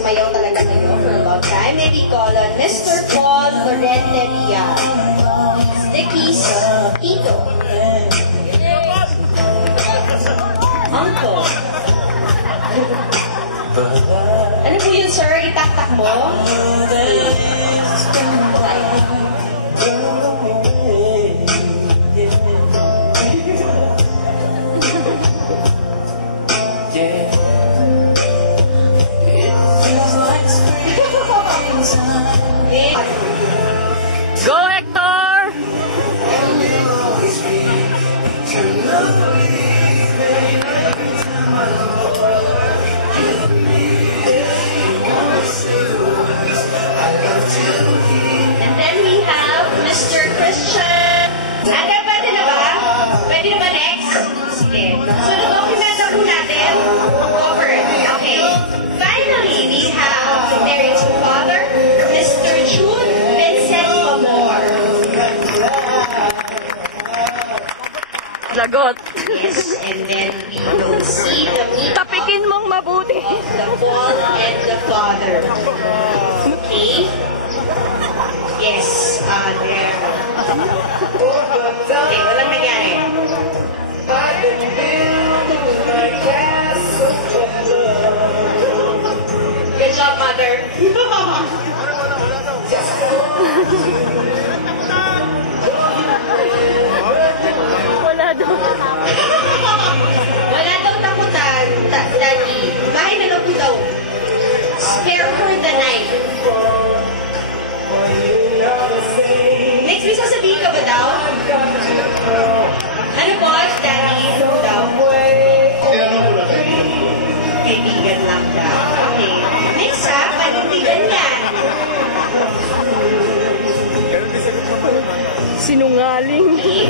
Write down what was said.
sumayaw talaga ninyo for a long time. And we call on Mr. Paul Lorenteria. Sticky's Tito. Uncle. Ano po yun, sir? Itaktak mo? Go, Hector! And then we have Mr. Christian. Aga, pwede na ba? Pwede na ba next? Sige. So, na-document na po natin ang cover. Okay. Finally, we have the married to father, Mr. June Vincent Amor. Lagot. Yes, and then we will see the meat Tapikin mong mabuti. of the Paul and the father. Okay? Yes, there. Okay, walang nangyari. Good job, mother. Wala daw. Wala daw takutan, Daddy. Bahay na lang po daw. Spare her the night. Next, may sasabihin ka ba daw? Ano po, Daddy? Daw? Kaibigan lang daw. Okay. Next, panindigan yan. Sinungaling. Okay.